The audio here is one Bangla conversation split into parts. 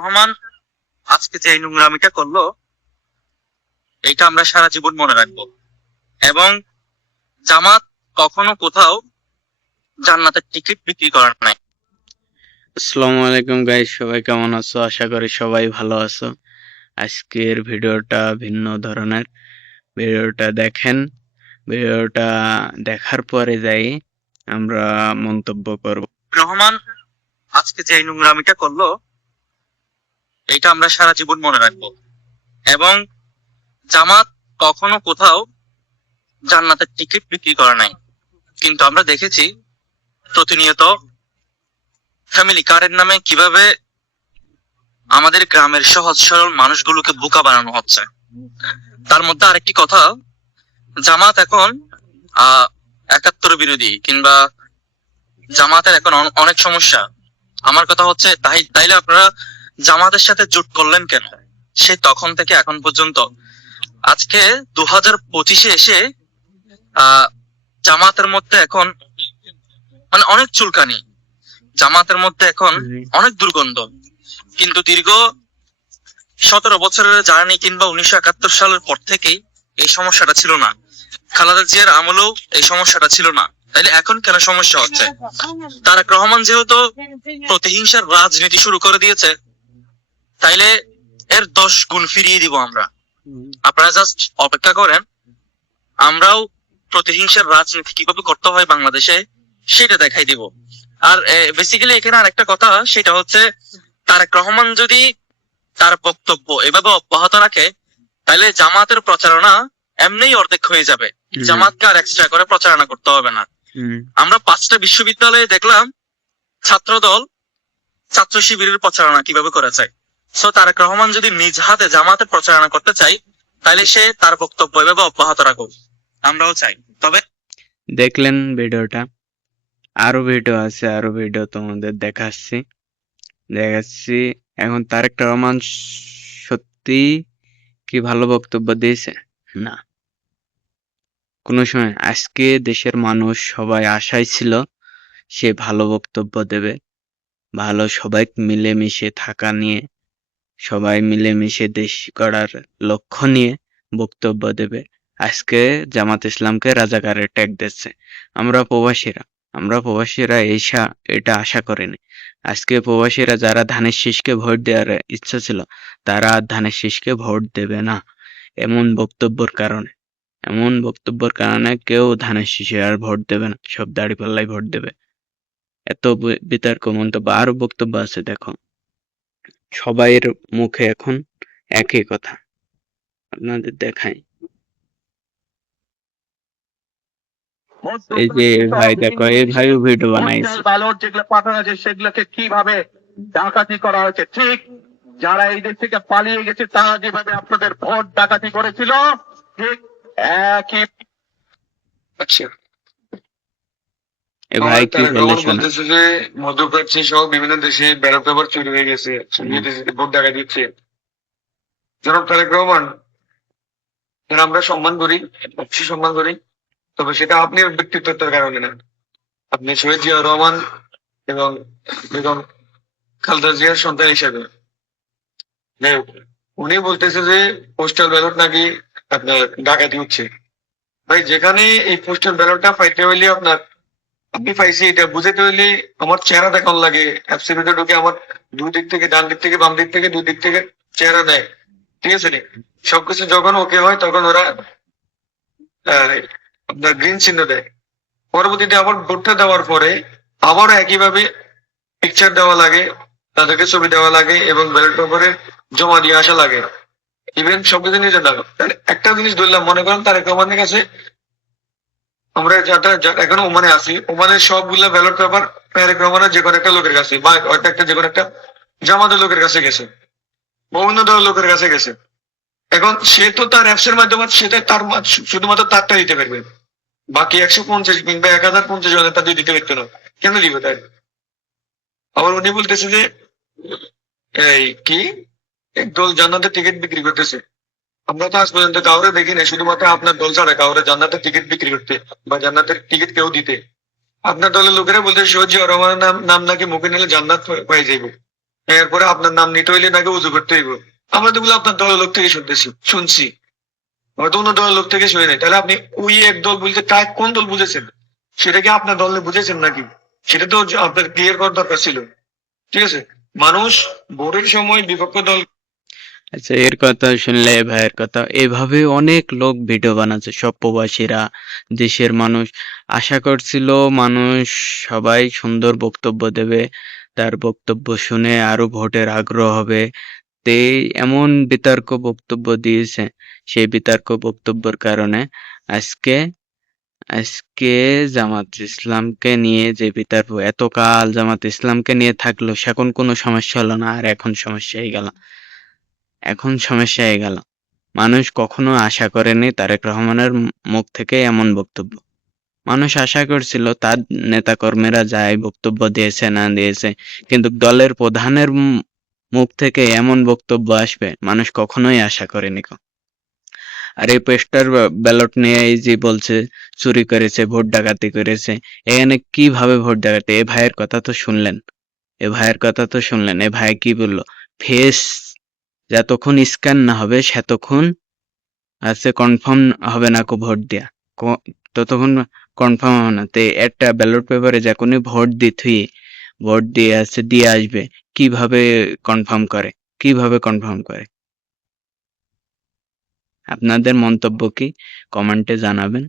রহমান আজকে যে এই নোংরামিটা করলো, এইটা আমরা সারা জীবন মনে রাখবো। এবং জামাত কখনো কোথাও জান্নাতের টিকিট বিক্রি করার নাই। আসসালামু আলাইকুম গাইস, সবাই কেমন আছো? আশা করি সবাই ভালো আছো। আজকের ভিডিওটা ভিন্ন ধরনের। ভিডিওটা দেখেন, ভিডিওটা দেখার পরে যাই আমরা মন্তব্য করব। রহমান আজকে যে এই নোংরামিটা করলো, এইটা আমরা সারা জীবন মনে রাখবো। এবং জামাত কখনো কোথাও জান্নাতের টিকিট বিক্রি করা নাই। কিন্তু আমরা দেখেছি প্রতিনিয়ত ফ্যামিলি কার্ডের নামে কিভাবে আমাদের গ্রামের সহজ সরল মানুষগুলোকে বোকা বানানো হচ্ছে। তার মধ্যে আরেকটি কথা, জামাত এখন একাত্তর বিরোধী কিংবা জামাতের এখন অনেক সমস্যা। আমার কথা হচ্ছে তাইলে আপনারা জামাতের সাথে জোট করলেন কেন? সে তখন থেকে এখন পর্যন্ত আজকে 2025-এ এসে জামাতের মধ্যে এখন মানে অনেক চুলকানি, জামাতের মধ্যে এখন অনেক দুর্গন্ধ। কিন্তু দীর্ঘ 17 বছরের জার্নি কিংবা 1971 সালের পর থেকেই এই সমস্যাটা ছিল না। খালেদা জিয়ার আমলেও এই সমস্যাটা ছিল না। তাইলে এখন কেন সমস্যা হচ্ছে? তারেক রহমান যেহেতু প্রতিহিংসার রাজনীতি শুরু করে দিয়েছে, তাইলে এর 10 গুণ ফিরিয়ে দিব আমরা। আপনারা জাস্ট অপেক্ষা করেন, আমরাও প্রতিহিংসার রাজনীতি কিভাবে করতে হয় বাংলাদেশে সেটা দেখাই দিব। আর বেসিক্যালি এখানে আরেকটা কথা, সেটা হচ্ছে তারেক রহমান যদি তার বক্তব্য এভাবে অব্যাহত রাখে, তাহলে জামাতের প্রচারণা এমনিই অর্ধেক হয়ে যাবে। জামাতকে আর এক্সট্রা করে প্রচারণা করতে হবে না। আমরা 5টা বিশ্ববিদ্যালয়ে দেখলাম ছাত্রদল ছাত্র শিবিরের প্রচারণা কিভাবে করেছে। সো তারেক রহমান যদি নিজ হাতে জামাতে প্রচারণা করতে চাই, তাহলে সে তার বক্তব্য এভাবে অব্যাহত রাখুক, আমরাও চাই। তবে দেখলেন ভিডিওটা, আরো ভিডিও আছে, আরো ভিডিও তোমাদের দেখাচ্ছি। এখন তারেক রহমান সত্যি কি ভালো বক্তব্য দিয়েছে? না, কোনো সময়। আজকে দেশের মানুষ সবাই আশায় ছিল সে ভালো বক্তব্য দেবে, ভালো সবাই মিলেমিশে থাকা নিয়ে, সবাই মিলেমিশে দেশ গড়ার লক্ষ্য নিয়ে বক্তব্য দেবে। আজকে জামাত ইসলামকে রাজাকারের ট্যাগ দিচ্ছে। আমরা প্রবাসীরা এটা আশা করিনি। আজকে প্রবাসীরা যারা ধানের শীষকে ভোট দেওয়ার ইচ্ছা ছিল, তারা আর ধানের শীষকে ভোট দেবে না। এমন বক্তব্যের কারণে কেউ ধানের শীষে আর ভোট দেবে না, সব দাঁড়িপাল্লায় ভোট দেবে। এত বিতর্ক মন্তব্য, আরো বক্তব্য আছে দেখো। সবাইয়ের মুখে এখন একই কথা, আপনাদের দেখাই। এই যে ভাই দেখো, এই ভাইও ভিডিও বানাইছে। ব্যালট যেগুলো পাঠানো আছে সেগুলোকে কিভাবে ডাকাতি করা হয়েছে, ঠিক যারা এই দেশ থেকে পালিয়ে গেছে তারা যেভাবে আপনাদের ভোট ডাকাতি করেছিল, ঠিক একই। আচ্ছা, এ ভাই কি বললে শোনো। বলতেছে যে মধ্যপ্রাচ্য সহ বিভিন্ন দেশে ব্যালট পেপার চুরি হয়ে গেছে, ভোট দেখা দিচ্ছে। জনাব তারেক রহমান, আমরা সম্মান করি, অবশ্যই সম্মান করি, তবে সেটা আপনি ব্যক্তিত্বের কারণে না। আপনি শহীদ জিয়া রহমান এবং বেগম খালেদা জিয়ার সন্তান হিসেবে। উনি বলতেছে যে পোস্টাল ব্যালট নাকি আপনার ডাকাতি হচ্ছে। ভাই, যেখানে এই পোস্টাল ব্যালটটা পাইতে হইলে আপনি পাইছি এটা বুঝাতে হইলে আমার চেহারা দেখান লাগে। অ্যাপসের ভিতরে ঢুকে আমার দুই দিক থেকে, ডান দিক থেকে বাম দিক থেকে, দুই দিক থেকে চেহারা দেয়, ঠিক আছে নি? সবকিছু যখন ওকে হয় তখন ওরা আপনার গ্রিন চিহ্ন দেয়। পরবর্তীতে আবার ভোটটা দেওয়ার পরে আবারও একইভাবে পিকচার দেওয়া লাগে, তাদেরকে ছবি দেওয়া লাগে এবং ব্যালট পেপারে জমা দিয়ে আসা লাগে। ইভেন সবকিছু নিজে দেখো। তাহলে একটা জিনিস ধরলাম, মনে করেন তারেক রহমানের কাছে, আমরা এখনো ওমানে আছি, ওমানের সবগুলা ব্যালট পেপার তারেক রহমানের যে কোনো একটা লোকের কাছে বা যে কোনো একটা জামাতের লোকের কাছে গেছে, বিভিন্ন দলের লোকের কাছে গেছে। এখন সে তো তার অ্যাপস এর মাধ্যমে সেটা তার শুধুমাত্র তারটা দিতে পারবে, বাকি 150 কিংবা 1050 জনের তাদের দিতে পারতো না। কেন দিবে তাই? আবার উনি বলতেছে যে এই কি একদল জান্নাতের টিকিট বিক্রি করতেছে। আমরা তো আজ পর্যন্ত কাউরে দেখি না, শুধুমাত্র আপনার দল ছাড়া কাউরে জান্নাতের টিকিট বিক্রি করতে বা জান্নাতের টিকিট কেউ দিতে। আপনার দলের লোকেরা বলতে শহীদ জিয়া রহমানের নাম নাকি মুখে নিলে জান্নাত পাই যাইব। এরপরে আপনার নাম নিতে হইলে নাকি উজু করতে হইব। আমরা তো এগুলো আপনার দলের লোক থেকে শুনছি, হয়তো অন্য দলের লোক থেকে শুনে নাই। তাহলে আপনি ওই এক দল বলতে কোন দল বুঝেছেন? সেটা কি আপনার দলে বুঝেছেন নাকি? সেটা তো আপনার ক্লিয়ার করার দরকার ছিল। ঠিক আছে, মানুষ ভোটের সময় বিপক্ষ দল আচ্ছা, এর কথা শুনলে এ ভাইয়ের কথা, এভাবে অনেক লোক ভিডিও বানাচ্ছে, সব প্রবাসীরা, দেশের মানুষ আশা করছিল মানুষ সবাই সুন্দর বক্তব্য দেবে, তার বক্তব্য শুনে আরো ভোটের আগ্রহ হবে। তে এমন বিতর্ক বক্তব্য দিয়েছে, সেই বিতর্ক বক্তব্যের কারণে আজকে আজকে জামাত ইসলামকে নিয়ে যে বিতর্ক, এতকাল জামাত ইসলামকে নিয়ে থাকলো, সেখন কোনো সমস্যা হলো না, আর এখন সমস্যা হয়ে গেল। এখন সমস্যা হয়ে গেল। মানুষ কখনো আশা করেনি তারেক রহমানের মুখ থেকে এমন বক্তব্য। মানুষ আশা করছিল তার নেতাকর্মীরা যাই বক্তব্য দিয়েছে না দিয়েছে, কিন্তু দলের প্রধানের মুখ থেকে এমন বক্তব্য আসবে মানুষ কখনোই আশা করেনি। আর এই পোস্টার ব্যালট নিয়ে এই যে বলছে চুরি করেছে, ভোট ডাকাতি করেছে, এখানে কিভাবে ভোট ডাকাতি? এ ভাইয়ের কথা তো শুনলেন, এ ভাই কি বললো? ফেস যতক্ষণ স্ক্যান না হবে সেতক্ষণ কনফার্ম হবে না ভোট দেয়া, ততক্ষণ কনফার্ম হবে না। তো একটা ব্যালট পেপারে যখনই ভোট দিয়ে দিয়ে আসবে, কিভাবে কনফার্ম করে? আপনাদের মন্তব্য কি কমেন্টে জানাবেন।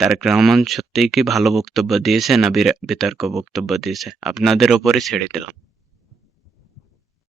তারেক রহমান সত্যিই কি ভালো বক্তব্য দিয়েছে না বিতর্ক বক্তব্য দিয়েছে? আপনাদের ওপরে ছেড়ে দিলাম।